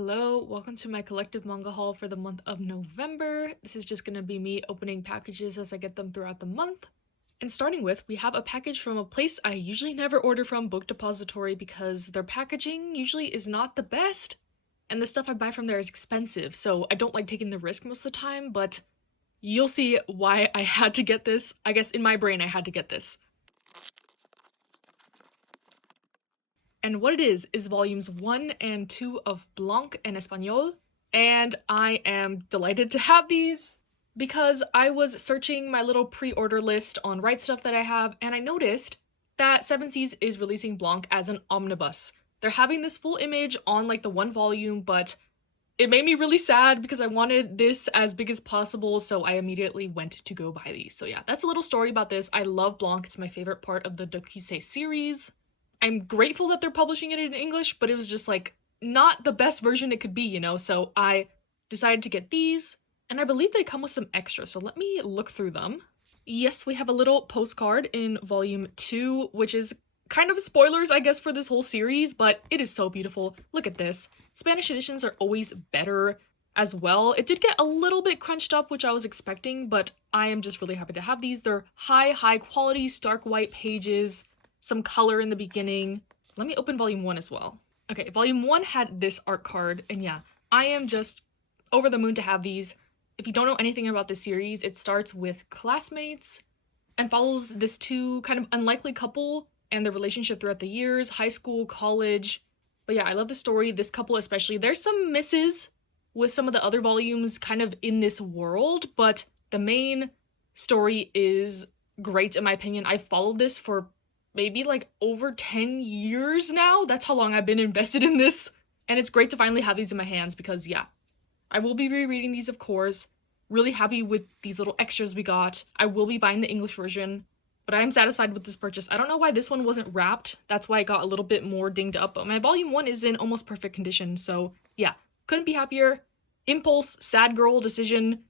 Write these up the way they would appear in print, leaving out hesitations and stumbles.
Hello, welcome to my collective manga haul for the month of November. This is just gonna be me opening packages as I get them throughout the month. And starting with, we have a package from a place I usually never order from, Book Depository, because their packaging usually is not the best, and the stuff I buy from there is expensive, so I don't like taking the risk most of the time, but you'll see why I had to get this. I guess in my brain I had to get this. And what it is volumes 1 and 2 of Blanc and Espanol, and I am delighted to have these because I was searching my little pre-order list on Right Stuff that I have, and I noticed that Seven Seas is releasing Blanc as an omnibus. They're having this full image on like the one volume, but it made me really sad because I wanted this as big as possible, so I immediately went to go buy these. So yeah, that's a little story about this. I love Blanc, it's my favorite part of the Dokisei series. I'm grateful that they're publishing it in English, but it was just like not the best version it could be, you know? So I decided to get these, and I believe they come with some extras, so let me look through them. Yes, we have a little postcard in volume 2, which is kind of spoilers, I guess, for this whole series, but it is so beautiful. Look at this. Spanish editions are always better as well. It did get a little bit crunched up, which I was expecting, but I am just really happy to have these. They're high quality, stark white pages, some color in the beginning. Let me open volume 1 as well. Okay, volume 1 had this art card, and yeah, I am just over the moon to have these. If you don't know anything about this series, it starts with classmates and follows this two kind of unlikely couple and their relationship throughout the years, high school, college. But yeah, I love the story, this couple especially. There's some misses with some of the other volumes kind of in this world, but the main story is great in my opinion. I followed this for maybe like over 10 years now. That's how long I've been invested in this. And it's great to finally have these in my hands because yeah, I will be rereading these of course. Really happy with these little extras we got. I will be buying the English version, but I am satisfied with this purchase. I don't know why this one wasn't wrapped. That's why it got a little bit more dinged up, but my volume 1 is in almost perfect condition. So yeah, couldn't be happier. Impulse, sad girl decision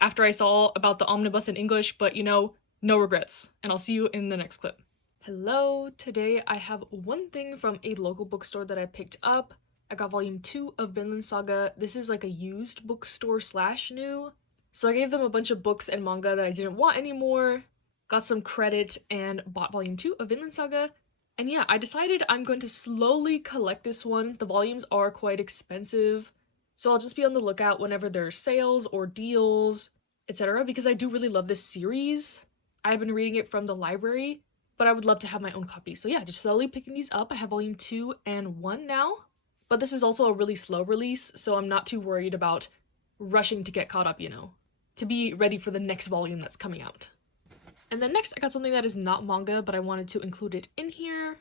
after I saw about the omnibus in English, but you know, no regrets. And I'll see you in the next clip. Hello, today I have one thing from a local bookstore that I picked up. I got volume 2 of Vinland Saga. This is like a used bookstore slash new. So I gave them a bunch of books and manga that I didn't want anymore, got some credit, and bought volume 2 of Vinland Saga. And yeah, I decided I'm going to slowly collect this one. The volumes are quite expensive, so I'll just be on the lookout whenever there's sales or deals, etc. because I do really love this series. I've been reading it from the library, but I would love to have my own copy. So yeah, just slowly picking these up. I have volume 2 and 1 now, but this is also a really slow release, so I'm not too worried about rushing to get caught up, you know, to be ready for the next volume that's coming out. And then next, I got something that is not manga, but I wanted to include it in here.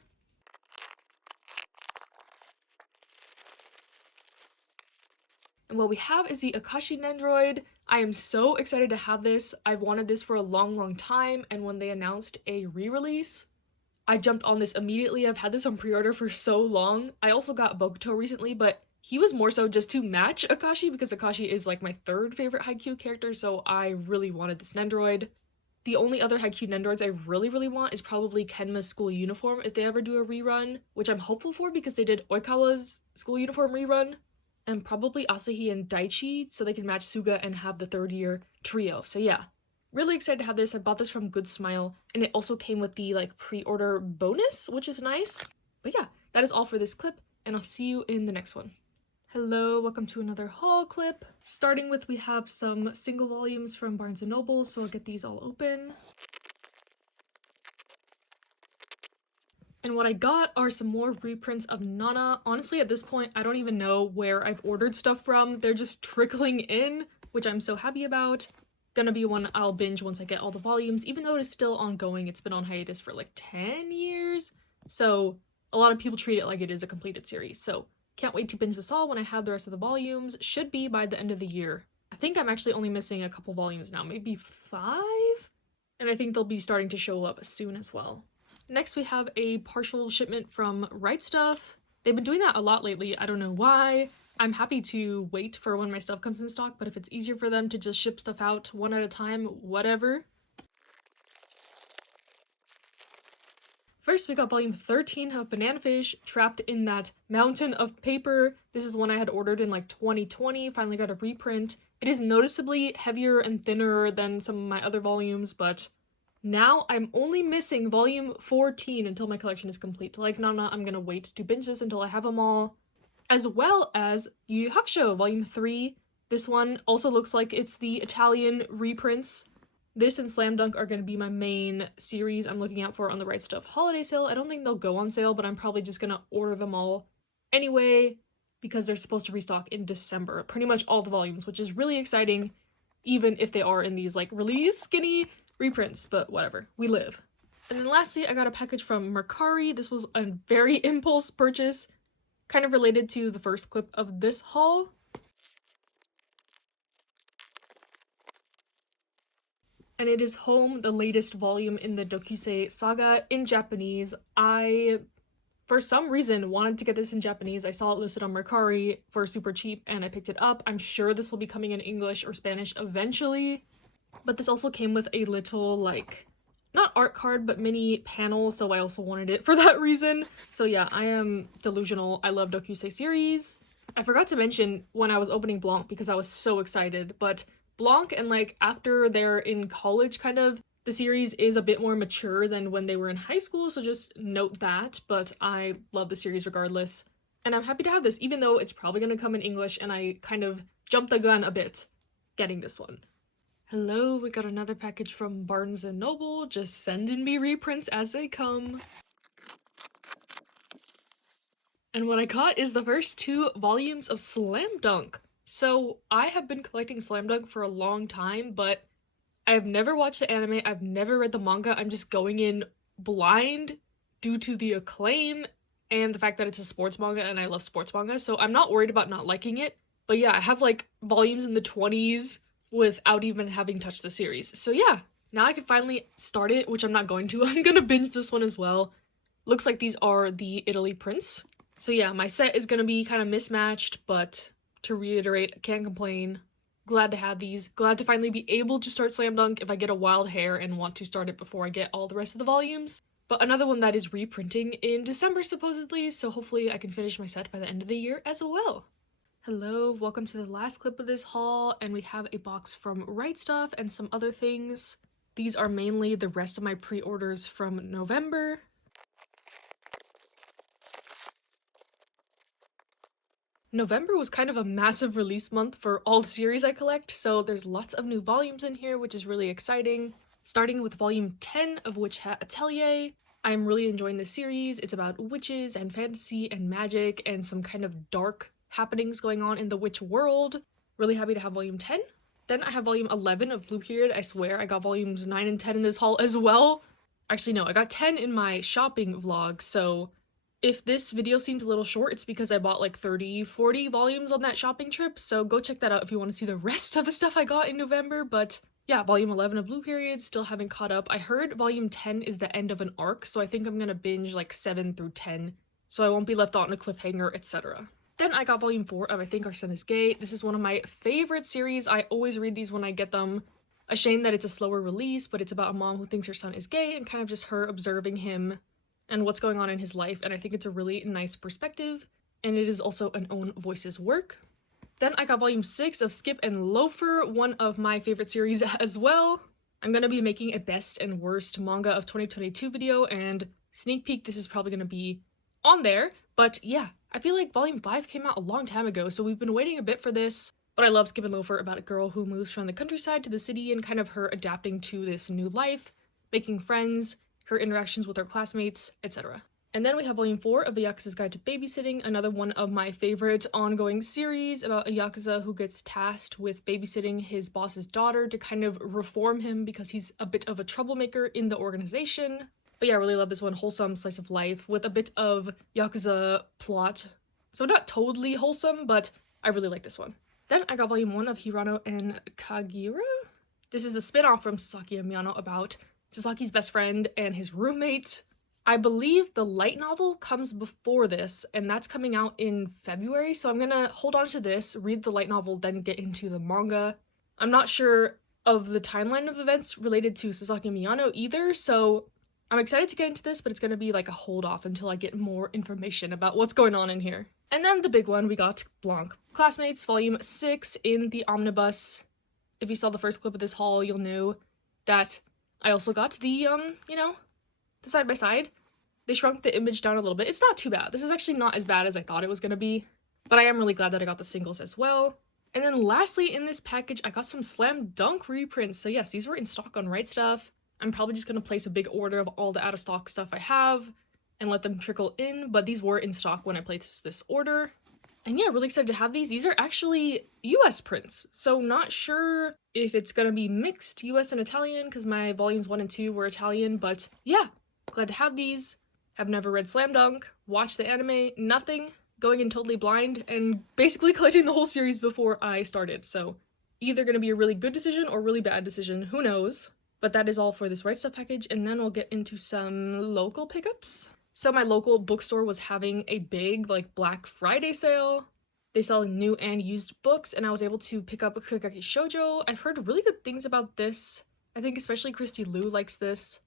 And what we have is the Akashi nendoroid. I am so excited to have this. I've wanted this for a long time, and when they announced a re-release, I jumped on this immediately. I've had this on pre-order for so long. I also got Bokuto recently, but he was more so just to match Akashi because Akashi is like my third favorite Haikyuu character, so I really wanted this nendoroid. The only other Haikyuu nendoroids I really want is probably Kenma's school uniform if they ever do a rerun, which I'm hopeful for because they did Oikawa's school uniform rerun, and probably Asahi and Daichi so they can match Suga and have the third year trio. So yeah, really excited to have this. I bought this from Good Smile, and it also came with the like pre-order bonus, which is nice. But yeah, that is all for this clip, and I'll see you in the next one. Hello, welcome to another haul clip. Starting with, we have some single volumes from Barnes & Noble, so I'll get these all open. And what I got are some more reprints of Nana. Honestly, at this point, I don't even know where I've ordered stuff from. They're just trickling in, which I'm so happy about. Gonna be one I'll binge once I get all the volumes, even though it is still ongoing. It's been on hiatus for like 10 years. So a lot of people treat it like it is a completed series. So can't wait to binge this all when I have the rest of the volumes. Should be by the end of the year. I think I'm actually only missing a couple volumes now, maybe 5? And I think they'll be starting to show up soon as well. Next, we have a partial shipment from Right Stuff. They've been doing that a lot lately. I don't know why. I'm happy to wait for when my stuff comes in stock, but if it's easier for them to just ship stuff out one at a time, whatever. First, we got volume 13 of Banana Fish, trapped in that mountain of paper. This is one I had ordered in like 2020, finally got a reprint. It is noticeably heavier and thinner than some of my other volumes, but now I'm only missing volume 14 until my collection is complete. Like Nana, I'm gonna wait to binge this until I have them all. As well as Yu Yu Hakusho, volume 3. This one also looks like it's the Italian reprints. This and Slam Dunk are going to be my main series I'm looking out for on the Right Stuff holiday sale. I don't think they'll go on sale, but I'm probably just going to order them all anyway because they're supposed to restock in December. Pretty much all the volumes, which is really exciting, even if they are in these like really skinny reprints, but whatever. We live. And then lastly, I got a package from Mercari. This was a very impulse purchase, kind of related to the first clip of this haul. And it is Home, the latest volume in the Dokusei saga in Japanese. I, for some reason, wanted to get this in Japanese. I saw it listed on Mercari for super cheap and I picked it up. I'm sure this will be coming in English or Spanish eventually. But this also came with a little, like, not art card, but mini panel, so I also wanted it for that reason. So yeah, I am delusional. I love Dokusei series. I forgot to mention when I was opening Blanc because I was so excited, but Blanc and like after they're in college kind of, the series is a bit more mature than when they were in high school, so just note that, but I love the series regardless. And I'm happy to have this, even though it's probably going to come in English and I kind of jumped the gun a bit getting this one. Hello, we got another package from Barnes & Noble, just sending me reprints as they come. And what I got is the first 2 volumes of Slam Dunk. So I have been collecting Slam Dunk for a long time, but I've never watched the anime, I've never read the manga, I'm just going in blind due to the acclaim and the fact that it's a sports manga and I love sports manga, so I'm not worried about not liking it. But yeah, I have like volumes in the 20s without even having touched the series. So yeah, now I can finally start it, which I'm not going to. I'm gonna binge this one as well. Looks like these are the Italy prints. So yeah, my set is gonna be kind of mismatched, but to reiterate, I can't complain. Glad to have these. Glad to finally be able to start Slam Dunk if I get a wild hair and want to start it before I get all the rest of the volumes. But another one that is reprinting in December supposedly, so hopefully I can finish my set by the end of the year as well. Hello, welcome to the last clip of this haul, and we have a box from Right Stuff and some other things. These are mainly the rest of my pre-orders from November. November was kind of a massive release month for all the series I collect, so there's lots of new volumes in here, which is really exciting. Starting with volume 10 of Witch Hat Atelier. I'm really enjoying this series. It's about witches and fantasy and magic and some kind of dark happenings going on in the witch world. Really happy to have volume 10. Then I have volume 11 of Blue Period. I swear I got volumes 9 and 10 in this haul as well. Actually no, I got 10 in my shopping vlog, so if this video seems a little short, it's because I bought like 30-40 volumes on that shopping trip, so go check that out if you want to see the rest of the stuff I got in November. But yeah, volume 11 of Blue Period, still haven't caught up. I heard volume 10 is the end of an arc, so I think I'm gonna binge like 7 through 10, so I won't be left on a cliffhanger, etc. Then I got volume 4 of I Think Our Son Is Gay. This is one of my favorite series. I always read these when I get them. A shame that it's a slower release, but it's about a mom who thinks her son is gay and kind of just her observing him and what's going on in his life, and I think it's a really nice perspective, and it is also an Own Voices work. Then I got volume 6 of Skip and Loafer, one of my favorite series as well. I'm gonna be making a best and worst manga of 2022 video, and sneak peek, this is probably gonna be on there, but yeah, I feel like volume 5 came out a long time ago, so we've been waiting a bit for this, but I love Skip and Loafer, about a girl who moves from the countryside to the city and kind of her adapting to this new life, making friends, her interactions with her classmates, etc. And then we have volume 4 of The Yakuza's Guide to Babysitting, another one of my favorite ongoing series about a Yakuza who gets tasked with babysitting his boss's daughter to kind of reform him because he's a bit of a troublemaker in the organization. But yeah, I really love this one, wholesome slice of life with a bit of Yakuza plot. So not totally wholesome, but I really like this one. Then I got volume 1 of Hirano and Kagira. This is the spin-off from Sasaki and Miyano about Sasaki's best friend and his roommate. I believe the light novel comes before this, and that's coming out in February, so I'm gonna hold on to this, read the light novel, then get into the manga. I'm not sure of the timeline of events related to Sasaki and Miyano either, so I'm excited to get into this, but it's gonna be like a hold off until I get more information about what's going on in here. And then the big one, we got Blanc Classmates Volume 6 in the omnibus. If you saw the first clip of this haul, you'll know that I also got the, the side-by-side. They shrunk the image down a little bit. It's not too bad. This is actually not as bad as I thought it was gonna be, but I am really glad that I got the singles as well. And then lastly in this package, I got some Slam Dunk reprints. So yes, these were in stock on Right Stuff. I'm probably just gonna place a big order of all the out-of-stock stuff I have and let them trickle in, but these were in stock when I placed this order. And yeah, really excited to have these. These are actually US prints, so not sure if it's gonna be mixed US and Italian, because my volumes 1 and 2 were Italian, but yeah, glad to have these. Have never read Slam Dunk, watched the anime, nothing, going in totally blind, and basically collecting the whole series before I started, so either gonna be a really good decision or really bad decision, who knows. But that is all for this Right Stuff package, and then we'll get into some local pickups. So my local bookstore was having a big, like, Black Friday sale. They sell new and used books, and I was able to pick up a Kagaki Shoujo. I've heard really good things about this. I think especially Christy Liu likes this.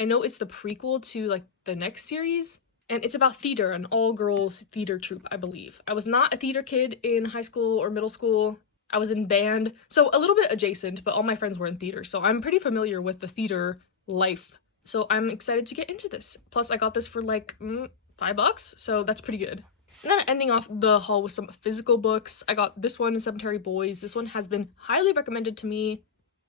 I know it's the prequel to, like, the next series, and it's about theater, an all-girls theater troupe, I believe. I was not a theater kid in high school or middle school. I was in band, so a little bit adjacent, but all my friends were in theater, so I'm pretty familiar with the theater life. So I'm excited to get into this. Plus, I got this for like $5, so that's pretty good. And then ending off the haul with some physical books. I got this one, Cemetery Boys. This one has been highly recommended to me,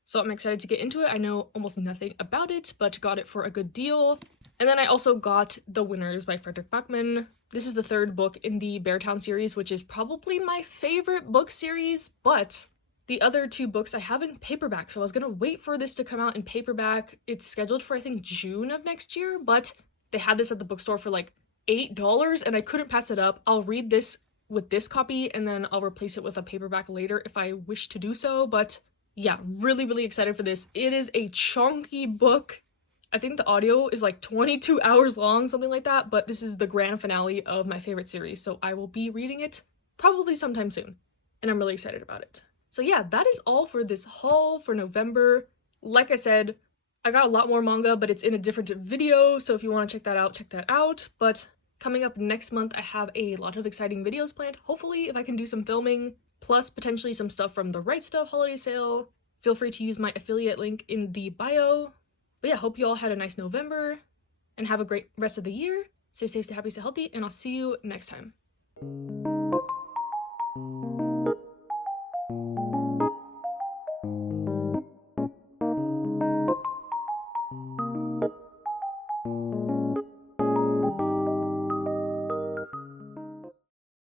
so I'm excited to get into it. I know almost nothing about it, but got it for a good deal. And then I also got The Winners by Frederick Backman. This is the third book in the Beartown series, which is probably my favorite book series, but the other two books I have in paperback, so I was gonna wait for this to come out in paperback. It's scheduled for, I think, June of next year, but they had this at the bookstore for like $8, and I couldn't pass it up. I'll read this with this copy, and then I'll replace it with a paperback later if I wish to do so, but yeah, really, really excited for this. It is a chunky book. I think the audio is like 22 hours long, something like that, but this is the grand finale of my favorite series, so I will be reading it probably sometime soon, and I'm really excited about it. So yeah, that is all for this haul for November. Like I said, I got a lot more manga, but it's in a different video, so if you want to check that out, check that out. But coming up next month, I have a lot of exciting videos planned. Hopefully, if I can do some filming, plus potentially some stuff from the Right Stuff holiday sale. Feel free to use my affiliate link in the bio. But yeah, hope you all had a nice November, and have a great rest of the year. Stay safe, stay happy, stay healthy, and I'll see you next time.